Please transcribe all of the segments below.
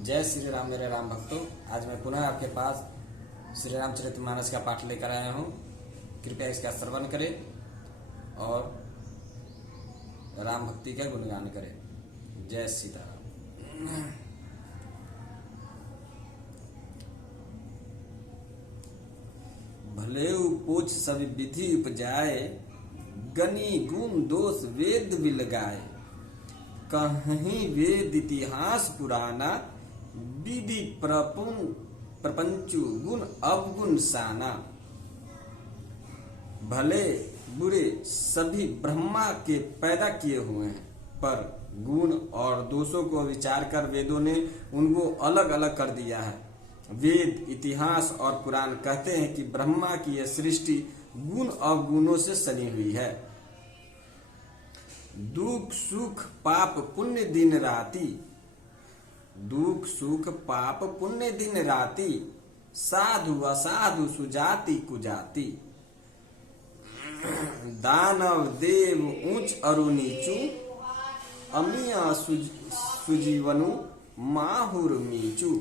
जय श्री राम मेरे राम भक्तों। आज मैं पुनः आपके पास श्री रामचरितमानस का पाठ लेकर आया हूँ। कृपया इसका श्रवण करें और राम भक्ति का गुणगान करें। जय सीताराम। भले पोछ सब विधि उपजाए, गनी गुण दोष वेद बिलगाए। कहीं वेद इतिहास पुराना, विधि प्रपंचु गुण अवगुण साना। भले बुरे सभी ब्रह्मा के पैदा किए हुए हैं, पर गुण और दोषों को विचार कर वेदों ने उनको अलग अलग कर दिया है। वेद इतिहास और पुराण कहते हैं कि ब्रह्मा की यह सृष्टि गुण अवगुणों से सनी हुई है। दुख सुख पाप पुण्य दिन राति, दुख सुख पाप पुण्य दिन राति। साधु असाधु सुजाति कुजाति। दानव देव ऊंच अरु नीचू, अमिया सुजीवनु माहुर मीचू।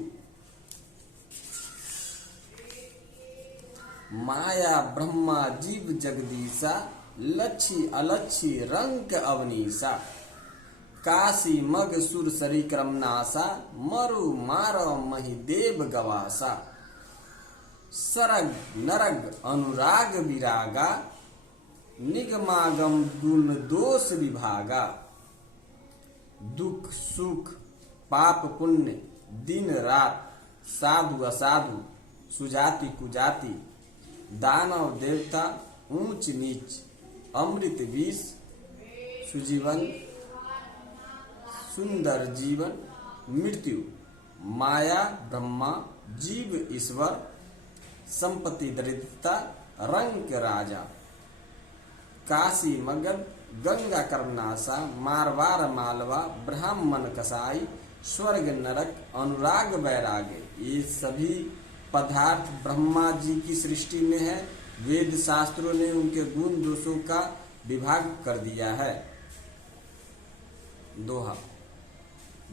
माया ब्रह्मा जीव जगदीशा, लच्छी अलच्छी रंग अवनीसा। काशी मग सुर सरी क्रमनासा, मरु मार मही देव गवासा। सरग नरग अनुराग विरागा, निगमागम गुण दोष विभागा। दुख सुख पाप पुण्य दिन रात, साधु असाधु सुजाति कुजाति। दानव देवता ऊंच नीच, अमृत विष सुजीवन सुंदर जीवन मृत्यु। माया ब्रह्मा जीव ईश्वर, संपत्ति दरिद्रता रंग राजा। काशी मगध गंगा कर्मनाशा, मारवार मालवा ब्राह्मण कसाई। स्वर्ग नरक अनुराग वैराग्य। ये सभी पदार्थ ब्रह्मा जी की सृष्टि में है। वेद शास्त्रों ने उनके गुण दोषों का विभाग कर दिया है। दोहा।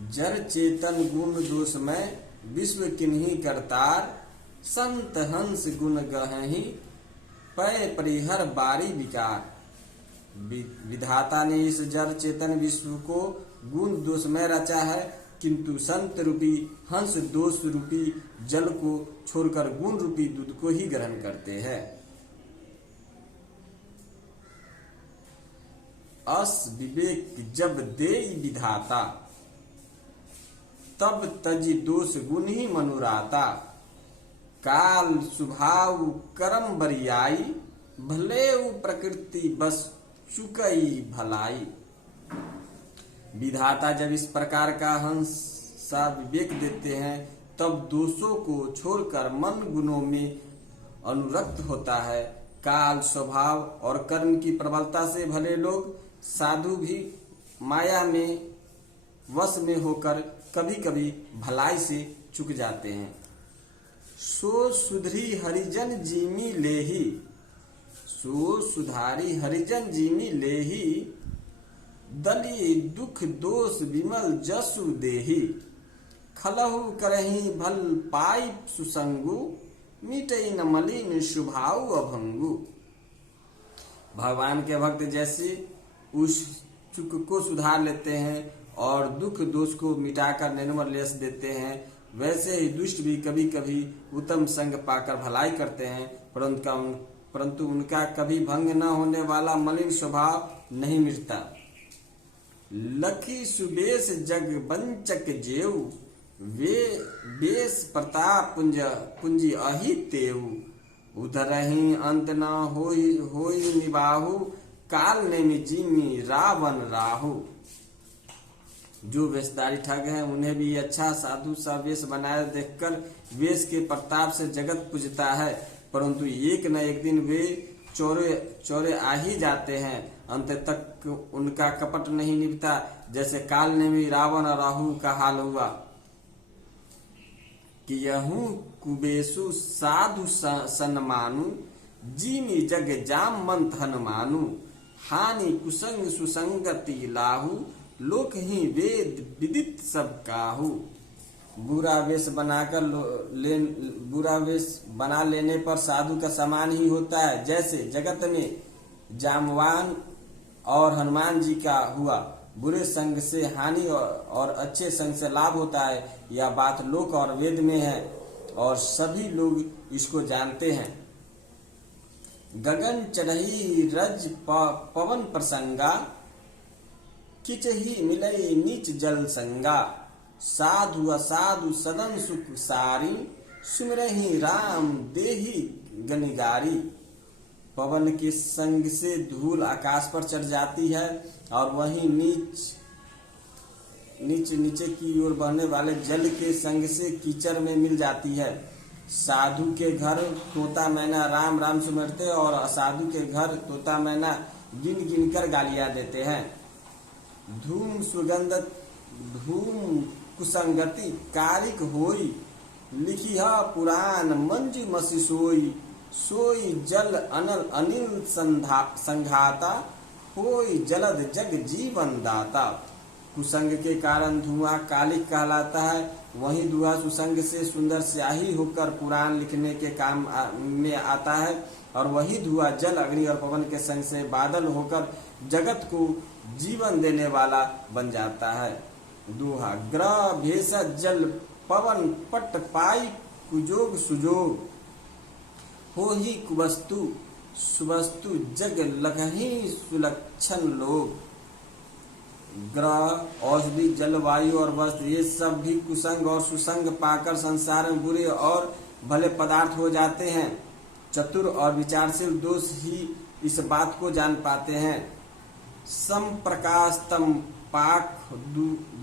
जड़ चेतन गुण दोष में विश्व किन्हीं करतार। संत हंस गुण गहहि, पै परिहर बारी विकार। विधाता ने इस जड़ चेतन विश्व को गुण दोष में रचा है, किंतु संत रूपी हंस दोष रूपी जल को छोड़कर गुण रूपी दूध को ही ग्रहण करते हैं। अस विवेक जब देई विधाता, तब तजी दोष गुण ही मनुराता। काल स्वभाव कर्म बरियाई, भले प्रकृति बस चुकई भलाई। विधाता जब इस प्रकार का हंस सा विवेक देते हैं, तब दोषों को छोड़कर मन गुणों में अनुरक्त होता है। काल स्वभाव और कर्म की प्रबलता से भले लोग साधु भी माया में वश में होकर कभी कभी भलाई से चूक जाते हैं। सो सुधरी हरिजन जीमी लेही, सो सुधारी हरिजन जीमी लेही। दली दुख दोष विमल जसु देही। खलहु करही भल पाई सुसंगु, मिटई न मलिन शुभाऊ अभंगु। भगवान के भक्त जैसे उस चुक को सुधार लेते हैं और दुख दोष को मिटाकर निर्मल यश देते हैं, वैसे ही दुष्ट भी कभी कभी उत्तम संग पाकर भलाई करते हैं, परंतु उनका कभी भंग न होने वाला मलिन स्वभाव नहीं मिटता। लखी सुबेश जग बंचक जेऊ, वे बेस प्रताप पुंजी अहि तेऊ। उधरहि अंत न होई निबाहु, काल नेमि जीमी रावण राहु। जो वेशधारी ठग हैं, उन्हें भी अच्छा साधु सा वेश बनाए देखकर वेश के प्रताप से जगत पूजता है, परंतु एक न एक दिन वे चोरे आ ही जाते हैं। अंत तक उनका कपट नहीं निभता, जैसे काल नेमि रावण और राहु का हाल हुआ। कि यहूं कुबेसु साधु सन्मानु, जीनी जग जाम मंथ हनुमानु। हानि कुसंग सुसंगति लाहु, लोक ही वेद विदित सब काहू। बुरा वेश बनाकर बुरा वेश बना लेने पर साधु का समान ही होता है। जैसे जगत में जामवान और हनुमान जी का हुआ, बुरे संग से हानि और अच्छे संग से लाभ होता है। यह बात लोक और वेद में है और सभी लोग इसको जानते हैं। गगन चढ़ई रज पवन प्रसंगा, किच ही मिलई नीच जल संगा। साधु असाधु सदन सुख सारी, सुमिरहि राम देहि गनिगारी। पवन के संग से धूल आकाश पर चढ़ जाती है और वहीं नीचे की ओर बहने वाले जल के संग से कीचड़ में मिल जाती है। साधु के घर तोता मैना राम राम सुमिरते और असाधु के घर तोता मैना गिन गिन कर गालियां देते हैं। धूम कुसंगति कारिक होई, लिखिहा पुराण मंजु मसी सोई। सोई जल अनिल संघाता, होई जलद जग जीवन दाता। कुसंग के कारण धुआं कालिक कहलाता है, वहीं धुआं सुसंग से सुंदर स्याही होकर पुराण लिखने के काम में आता है। और वही धुआं जल अग्नि और पवन के संग से बादल होकर जगत को जीवन देने वाला बन जाता है। दोहा, ग्रह भेषज जल पवन पट पाई, कुजोग सुजोग हो ही कुवस्तु। सुवस्तु जग लगहि सुलक्षण लोग। ग्रह, औषधि, जलवायु और वस्त्र, ये सब भी कुसंग और सुसंग पाकर संसार में बुरे और भले पदार्थ हो जाते हैं। चतुर और विचारशील दोष ही इस बात को जान पाते हैं। सम प्रकाश तम पाक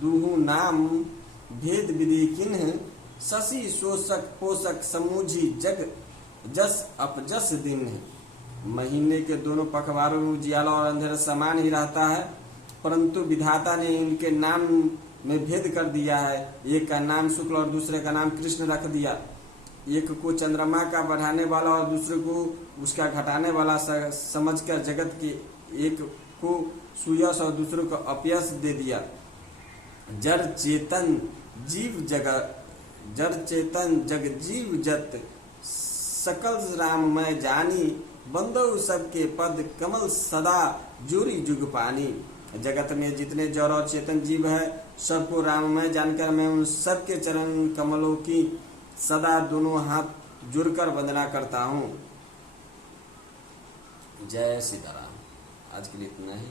दुहु नाम, भेद विधि किन्ह। शशि शोषक पोषक समूझी जग जस अपजस दिन। महीने के दोनों पखवारों में उजियाला और अंधेरा समान ही रहता है, परंतु विधाता ने इनके नाम में भेद कर दिया है। एक का नाम शुक्ल और दूसरे का नाम कृष्ण रख दिया। एक को चंद्रमा का बढ़ाने वाला और दूसरे को उसका घटाने वाला समझकर जगत के एक को सुयश और दूसरे को अपयश दे दिया। जड़ चेतन जग जीव जत, सकल राम मैं जानी। बंदो सबके पद कमल सदा जोरी जुग पानी। जगत में जितने जड़ और चेतन जीव है, सबको राममय जानकर मैं उन सबके चरण कमलों की सदा दोनों हाथ जुड़कर वंदना करता हूँ। जय सीताराम। आज के लिए इतना ही।